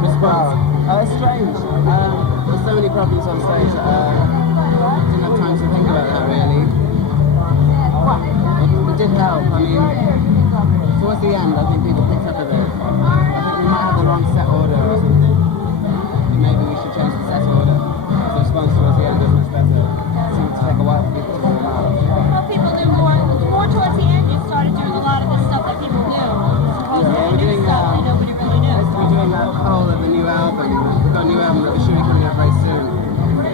response. It's strange. There's so many problems on stage. Didn't have time to think about that really. It did help. I mean, towards the end, I think people picked up a bit. I think we might have the wrong set order or something. Maybe we should change the set order. The response towards the end is much better. It seemed to take a while for people to warm up. Well, people knew more towards the end. You started doing a lot of the stuff that people knew. Supposedly new stuff that nobody really knew. We're doing that whole of the new album. We've got a new album that we're shooting coming out very soon.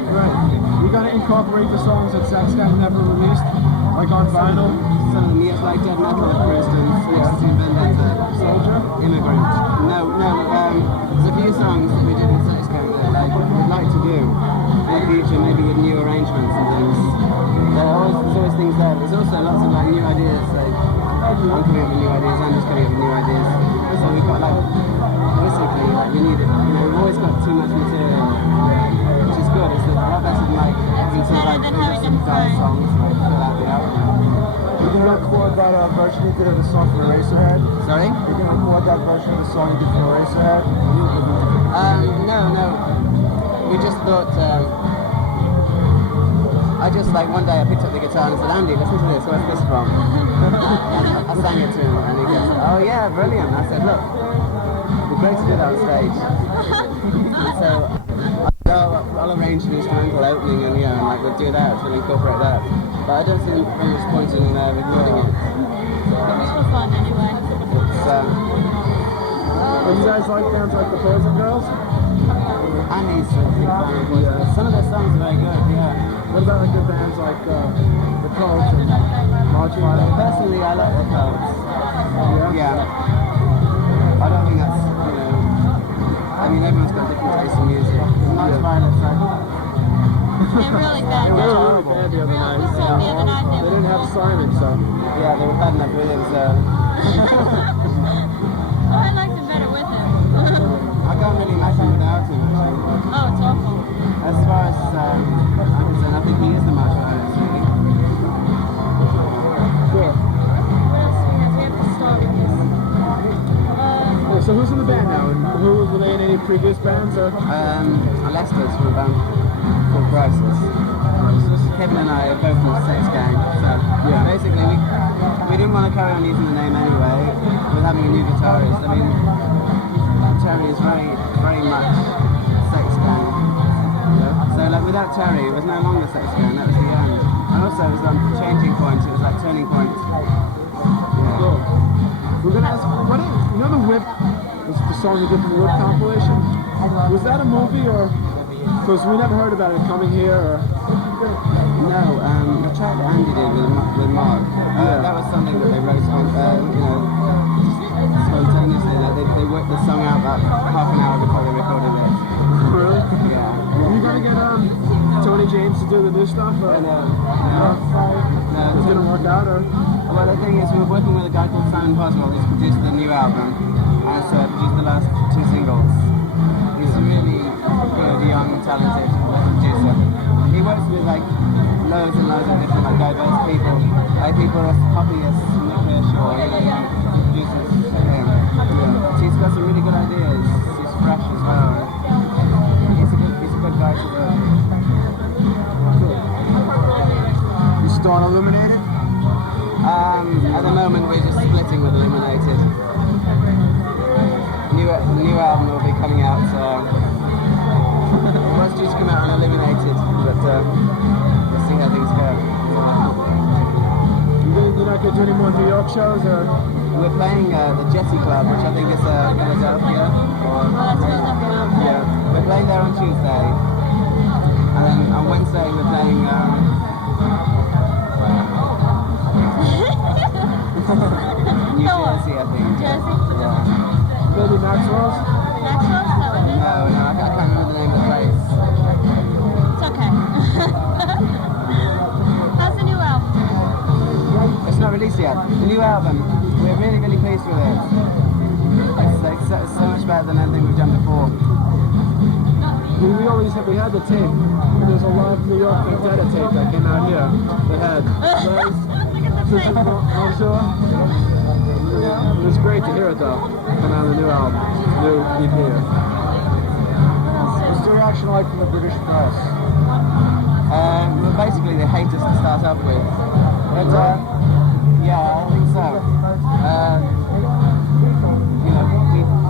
Right. You're gonna incorporate the songs that Sex Gang never released, like on vinyl. Some of them, yes, like Dead Metal, for instance, Sixteen Vendetta, Soldier, Immigrant. No, there's a few songs that we did with Sex Gang that we'd like to do in the future, maybe with new arrangements and things. There's always things there. There's also lots of new ideas. Like I'm coming up with new ideas, Andy's coming up with new ideas. So we've got basically we need it. We've always got too much material, which is good. It's a lot better than having to synthesize songs fill out the album. You're gonna record that version you did of the song for Eraserhead? Sorry? You're gonna record that version of the song you did for Eraserhead? No. We just thought. One day I picked up the guitar and said, Andy, listen to this. Where's this from? I sang it to him, and he goes, oh yeah, brilliant. I said, look, it'd be great to do that on stage. So I'll arrange an instrumental opening, and we'll do that. We'll incorporate that. But I don't see very much point in recording it. It's for fun anyway. Do you guys like bands like the Poison Girls? Andy's a big fan of Poison Girls. Some of their songs are very good, yeah. What about good bands like the Cults and March Friday? Personally, I like the Cults. Yeah. I don't think that's, I mean, everyone's got different tastes in music. March Violet's like... They're really bad. They were really bad the other night. They didn't have Simon, so... Yeah, they were bad enough with him, so... I liked him better with him. I can't really imagine without him, actually. Oh, it's awful. As far as I'm concerned, I think he is the March Violet, really. Sure. What else do we have? We have to start with this. So who's in the band now? And who were they in any previous bands? Or? Lester's from a band called Crisis. Kevin and I are both from the Sex Gang, so basically we didn't want to carry on using the name anyway with having a new guitarist. I mean, Terry is very, very much Sex Gang. So without Terry, it was no longer Sex Gang, that was the end. And also it was on changing point, it was like turning point. Yeah. Cool. We're gonna ask, the Whip, the song you did from the Whip compilation? Was that a movie or, because we never heard about it coming here or? No, the track that Andy did with Mark, that was something that they wrote spontaneously. They worked the song out about half an hour before they recorded it. Really? Yeah. Are you gonna get Tony James to do the new stuff? Or? No. It's gonna work out, or? Well, the thing is, we're working with a guy called Simon Boswell who's produced the new album and produced the last 2 singles. He's a really good, young, talented producer. He works with loads and loads of different diverse people, people as poppy as Nick Kershaw. He produces him. He's got some really good ideas. He's fresh as well. He's a good guy to work. You still on Illuminated? At the moment we're just splitting with Illuminated. The new album will be coming out. It was due to come out on Illuminated, but we'll see how things go. You're not going to do any more New York shows, or? We're playing the Jetty Club, which I think is Philadelphia. Yeah, we're playing there on Tuesday, and then on Wednesday we're playing. New Jersey, I think. Jersey? Yeah. Maybe Maxwell's? Maxwell's? No, I can't remember the name of the place. It's okay. How's the new album? It's not released yet. The new album, we're really, really pleased with it. It's so much better than anything we've done before. We had the tape. There's a live New York Vendetta tape that came out here. They had Bonjour. It was great to hear it though. Come out of the new album, new EP here. it like from the British press? Well, basically they hate us to start off with. But yeah, I think so. You know,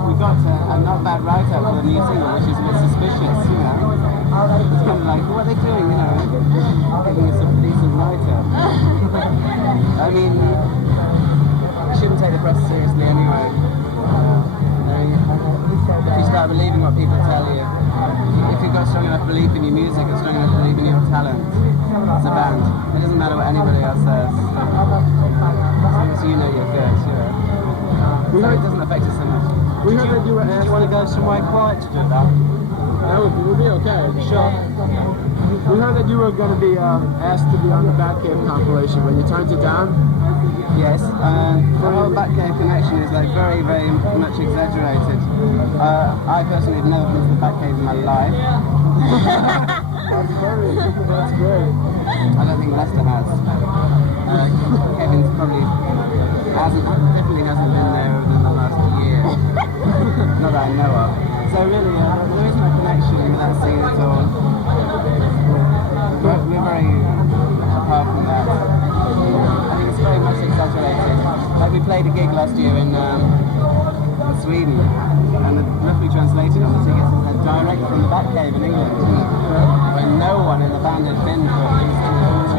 we got a not bad write-up for the new single, which is a bit suspicious, you know. It's kind of like, what are they doing, you know, giving us a decent write-up. I mean, you shouldn't take the press seriously anyway. If you start believing what people tell you, if you've got strong enough belief in your music and strong enough belief in your talent as a band, it doesn't matter what anybody else says. As long as you know you're good, so it doesn't affect us so much. We heard that you were Do asked. you want to go somewhere quiet to do that? That would be okay. Sure. We heard that you were going to be asked to be on the Batcave compilation, but you turned it down. Yes, the whole Batcave connection is like very, very much exaggerated. I personally have never been to the Batcave in my life. That's great. I don't think Lester has. Kevin's definitely hasn't been there within the last year. Not that I know of. So really, there isn't a connection with that scene at all. We're very apart from that. I think it's very much exaggerated. Like we played a gig last year in Sweden, and the roughly translated on the tickets is direct from the Batcave in England, where no one in the band had been for at least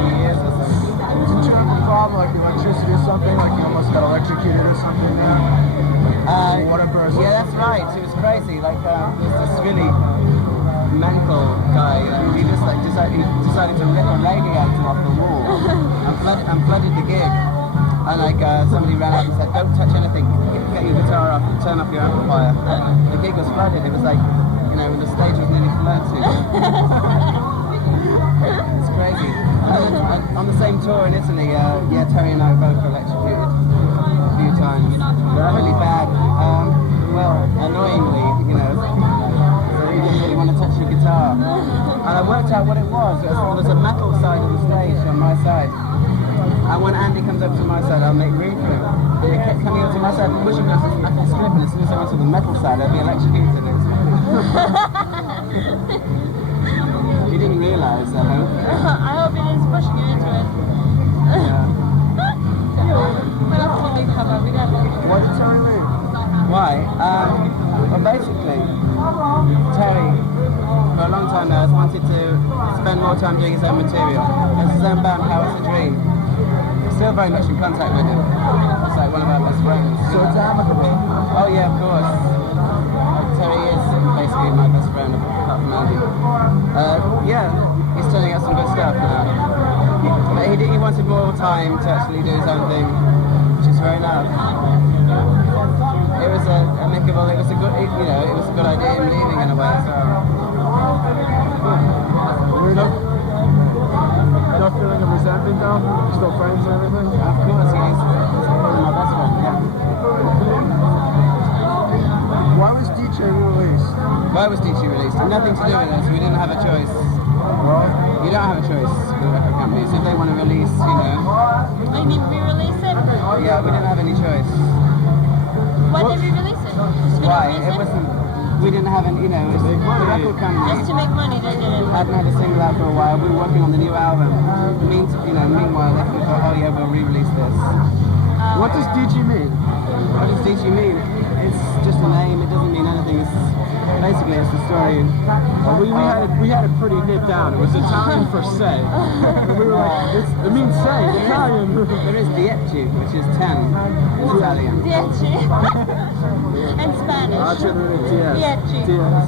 2 years or something. Did you have a problem, like electricity or something? Like you almost got electrocuted or something? Yeah, that's right. It was crazy. Like there's this really mental guy. He just like decided to rip a radiator off the wall and flooded the gig. And like somebody ran up and said, "Don't touch anything. Get your guitar off. Turn off your amplifier." The gig was flooded. It was like, you know, the stage was nearly flooded. It's crazy. And on the same tour in Italy, Terry and I both were electrocuted a few times. Really bad. Well, annoyingly, you know. So you didn't really want to touch your guitar. And I worked out what it was. There's a metal side of the stage on my side. And when Andy comes up to my side, I'll make room for him. He kept coming up to my side and pushing me off this metal strip, and as soon as I went to the metal side, I'd be electrocuted. You didn't realise, I hope. I hope it is pushing you into it. Yeah. What else did we cover? We got Why did Terry leave? Why? Well, basically, Terry, for a long time now, has wanted to spend more time doing his own material. Has his own band, How It's a Dream. Still very much in contact with him. It's like one of our best friends. So it's amicable. Oh yeah, of course. Terry is basically my best friend, apart from Andy. Yeah, he's turning out some good stuff now. But he wanted more time to actually do his own thing, which is fair enough. It was amicable. It was a good, you know, it was a good idea him leaving in a way. So. No feeling of resentment though? You're still friends and everything? Of course, yeah, he's probably my best friend. Yeah. Why was DJ released? Why was DJ released? Nothing to do with us. We didn't have a choice. Well, You don't have a choice with record companies. If they want to release, you know. Oh, you mean re-release it? Yeah, we didn't have any choice. Why did we release it? Just we Why? don't It release wasn't. We didn't have any, you know, the record company Just to make money, they did it. hadn't had a single out for a while. We were working on the new album. Meanwhile, they thought, oh yeah, we'll re-release this. what does DG mean? What does DG mean? It's just a name. It doesn't mean anything. Basically, it's the story. Well, we had it pretty knit down. It was Italian for say. And we were like, it means say, Italian. There is dieci, which is 10 in Italian. Dieci. And Spanish. Diez. Diez.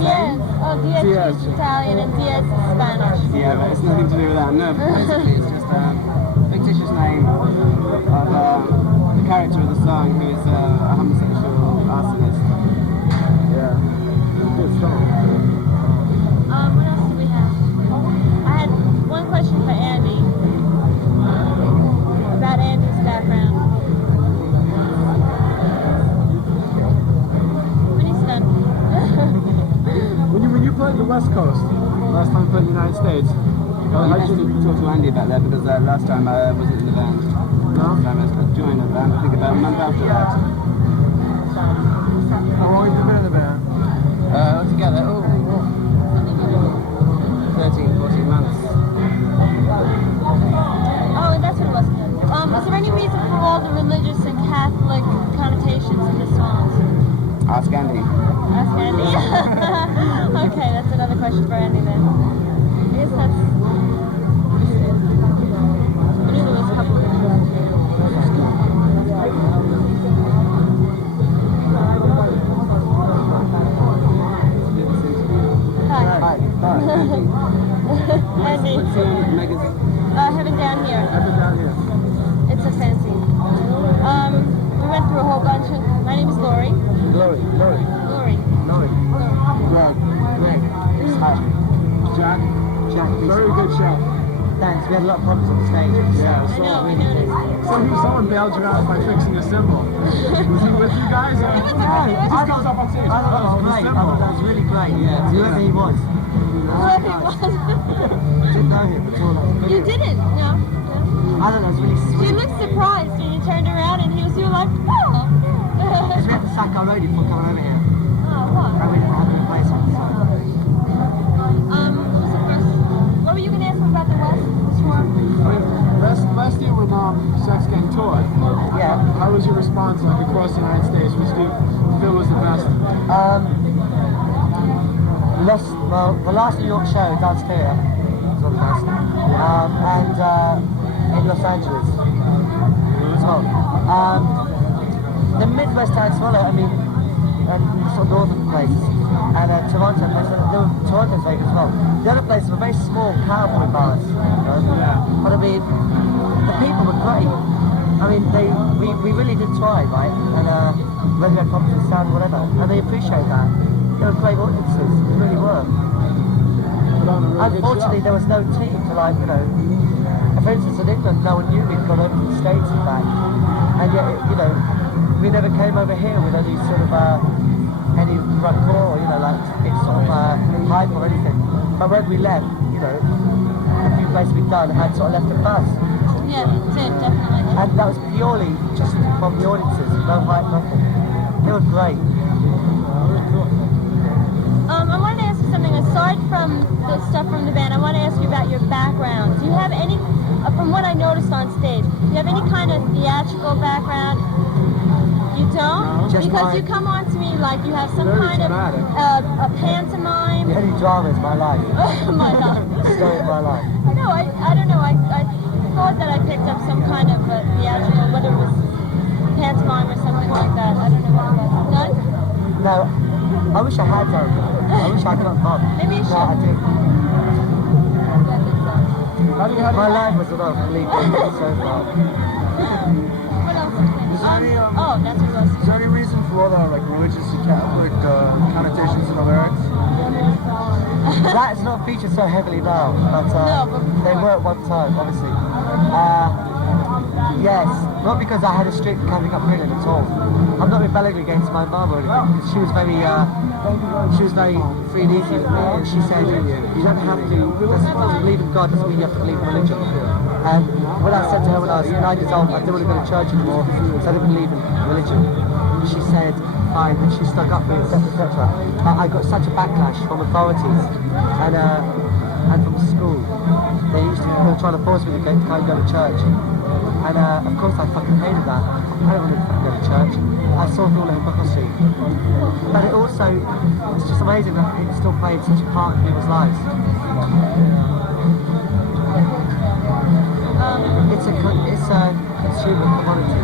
Diez. Oh, dieci Diez. is Italian and Diez is Spanish. Yeah, but it's nothing to do with that. No, basically, it's just a fictitious name of the character of the song, who is a homosexual arsonist. Yeah. Good song. What else do we have? I had one question for Andy about Andy's background. When he's done. When you played the West Coast, last time you played the United States, I used to talk to Andy about that because last time I wasn't in the band. No? Last time I joined the band, I think about a month after that. How long have you been in the band? Altogether, Ask Andy. Okay, that's another question for Andy then. I guess that's. I knew there was a couple of Hi. Andy. Heaven down here. Heaven down here. It's a fancy. We went through a whole bunch of. My name is Lori. Lori. Lori. Greg. Jack. Jack. Very good show. Thanks. We had a lot of problems on the stage. Yeah, I know, we noticed. Someone bailed you out by fixing a cymbal. Was he with you guys? Or? He just comes up on stage. I thought that was great. I thought that was really great. Yeah. Whoever he was. Whoever it was. Didn't know him at all. You didn't? No. I thought that was really sweet. You looked surprised when you turned around and you were like, oh. Because we had to sack our roadie before coming over here. Oh, what? And we didn't have any place on the side. So first, what were you going to ask me about the West? The tour? Last year when Sex Gang toured, Yeah. how was your response like across the United States? Which do you feel was the best? The last New York show, Dance Theatre, was one of the best. And in Los Angeles as well. The Midwest had smaller, I mean, sort of northern places. And Toronto, Toronto's very good as well. The other places were very small cowboy bars. Yeah. But I mean, the people were great. I mean, we really did try, right? And whether we had problems with sound or whatever, and they appreciate that. They were great audiences, they really were. Unfortunately, there was no team to like, you know, for instance in England, no one knew we'd gone over to the States in fact. And yet, you know, we never came over here with any sort of, any rapport, you know, like it's sort of hype or anything. But when we left, you know, a few places we'd done had sort of left a buzz. Yeah, it did, definitely. And that was purely just from the audiences, no hype, nothing. They were great. I wanted to ask you something aside from the stuff from the band. I want to ask you about your background. Do you have any, from what I noticed on stage, do you have any kind of theatrical background? You don't? Just Because my- you come on to me like you have some Very kind dramatic. of a pantomime. The only drama is my life. My God. The story of my life. No, I don't know. I thought that I picked up some kind of theatrical, whether it was pantomime or something like that. I don't know what it was. None? No, I wish I had done. I wish I could have done. Maybe you No, should. I did. How do My you life was enough, believe me, so far. What else? Is there any, oh, that's what it was. Is there any reason for all the like religious and Catholic connotations in the lyrics? That's not featured so heavily now, but No, but- they were at one time, obviously. Yes, not because I had a strict Catholic upbringing at all. I'm not rebelling against my mum or anything. She was very free and easy with me, and she said, you don't have to believe in God doesn't mean you have to believe in religion. And when I said to her when I was 9 years old, I didn't want to go to church anymore, so I didn't believe in religion. She said, fine, and she stuck up for it, etc., etc. I got such a backlash from authorities and from school. They used to try to force me to go to church. And of course I fucking hated that. I don't want to fucking go to church. I saw all the hypocrisy. But it also, it's just amazing that it still played such a part in people's lives. It's a consumer commodity.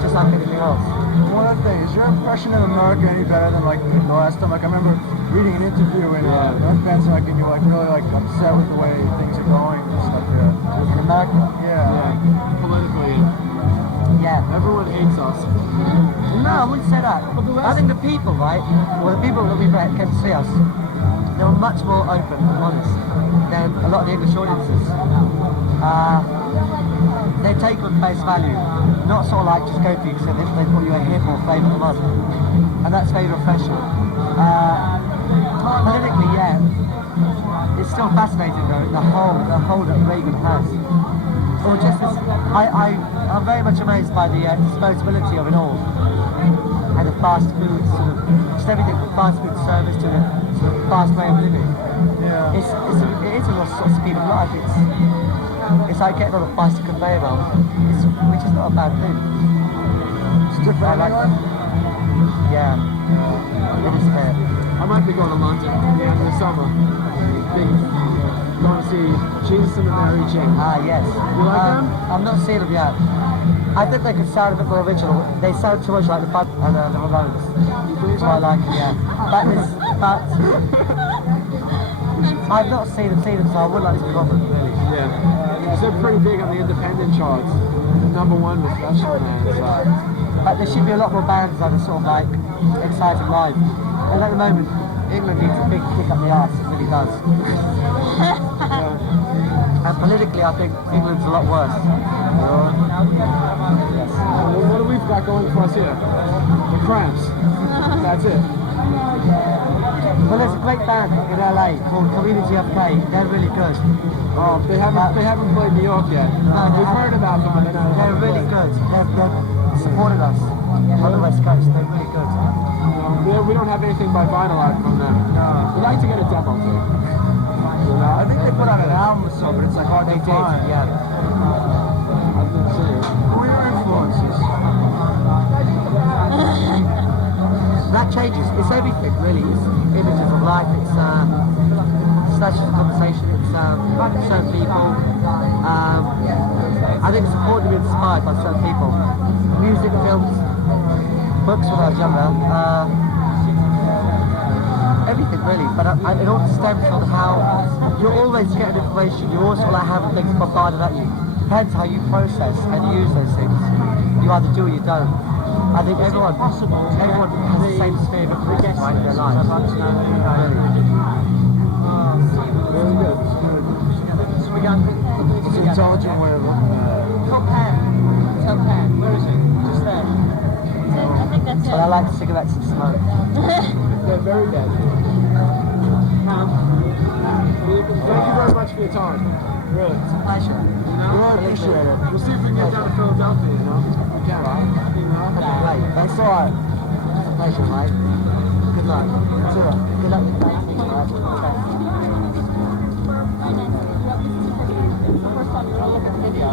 Just like anything else. One other thing, is your impression of America any better than like the last time? Like I remember reading an interview in North Benson, like, and you're like really like upset with the way things are going and stuff there. In America. Yeah. politically? Yeah. Everyone hates us. No, I wouldn't say that. I think the people, right, well the people that we met came to see us, they were much more open and honest than a lot of the English audiences. They take on face value, not sort of like just go for you because they thought you were here for a favour from us. And that's very refreshing. Politically, yeah, it's still fascinating though, the whole that Reagan has. Or just this, I'm very much amazed by the disposability of it all. And the fast food, sort of, just everything from fast food service to the sort of fast way of living. Yeah. It is a sort of speed of life. It's like getting on a faster conveyor belt, which is not a bad thing. It's different. I like that. Yeah. It is fair. I might be going to London in the end of the summer. Going to see Jesus and the Mary Chain. Ah, yes. You like them? I've not seen them yet. I think they could sound a bit more original. They sound too much like the Bud and the Ramones. You think So I like it, yeah. But I've not seen them, so I would like to be on them, really. Yeah. So they're pretty big on the independent charts. Number one with Special Man. But there should be a lot more bands that are sort of like exciting live. And at the moment, England needs a big kick up the arse, it really does. And politically, I think England's a lot worse. Yes. What have we got going for us here? The Cramps. That's it. Well, there's a great band in LA called Community FK. They're really good. Oh, they haven't played New York yet. No, We've heard about them, but they're really good. They've supported us on the West Coast. They're really good. We don't have anything by vinyl out from them. No. We'd like to get a demo too. I think they put out an album or so, but it's like hard They to did, find. yeah. I didn't see it. Who are your influences? That changes. It's everything, really. It's images of life. It's snatches of conversation. It's certain people. I think it's important to be inspired by certain people. Music, films, books when I was younger. Everything really, but it all stems from how you're always getting information. You're also like having things bombarded at you. Depends how you process and use those things. You either do or you don't. I think everyone has the same sphere of influence right in their lives. Very good. It's an intelligent way of looking at it. Top hand. Where is it? Just there. I think that's it. But I like cigarettes and smoke. They're very good. Thank you very much for your time. Really. It's a pleasure. Really appreciate it. We'll see if we can get down to Philadelphia, you know? We can. Great. Thanks a lot. It's a pleasure, mate. Good luck. Good luck with that. First time you're gonna look at the video.